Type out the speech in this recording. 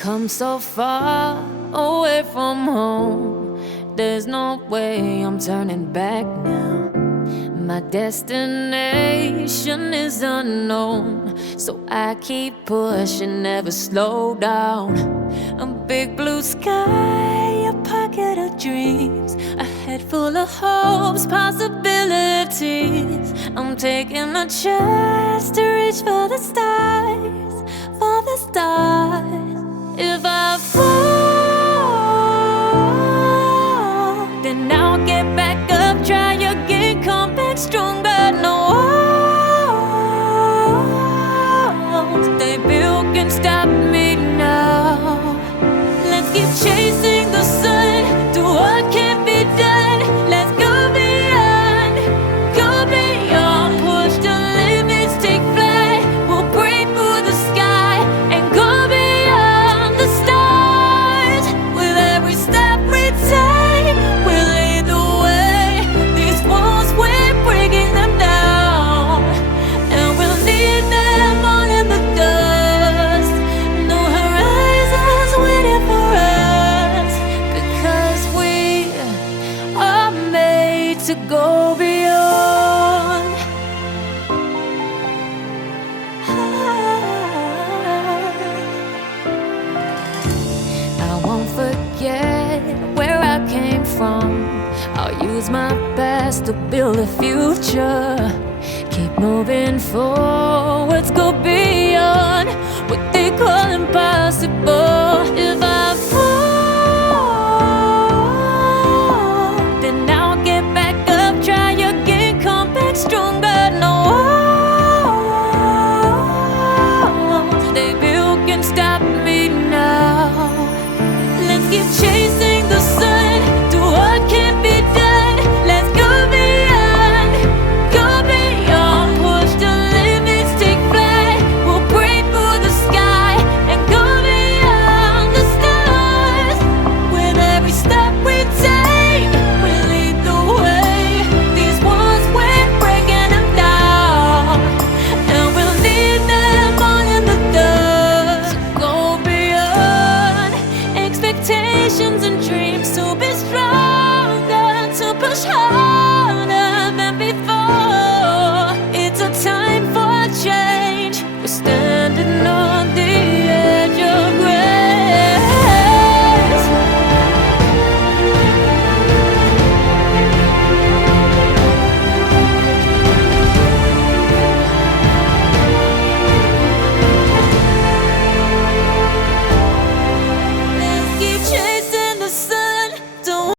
come so far away from home. There's no way I'm turning back now. My destination is unknown, so I keep pushing, never slow down. A big blue sky, a pocket of dreams, a head full of hopes, possibilities. I'm taking a chance to reach for the stars, for the stars. If I fall, then I'll get back up, try again, come back stronger. No walls they built can stop me now. Let's keep chasing the sun, do what can't be done. Let's go beyond, push the limits, take flight. We'll break through the sky and go beyond the stars. With every step we take, we'll lead the way. These walls, we're breaking them down, and we'll leave them all in the dust. No horizons waiting for us, because we are made to go beyond. I won't forget where I came from. I'll use my best to build a future. Keep moving forwards, go beyond what they call impossible. If I fall, then I'll get back up, try again, come back stronger. No walls they built can stop me now. Let's keep chasing the sun, do what can't be done. Let's go beyond, push the limits, take flight. We'll break through the sky and go beyond the stars. With every step we take, we lead the way. These walls, we're breaking them down, and we'll leave them all in the dust. Go beyond expectations and dreams, to be stronger, to push hard.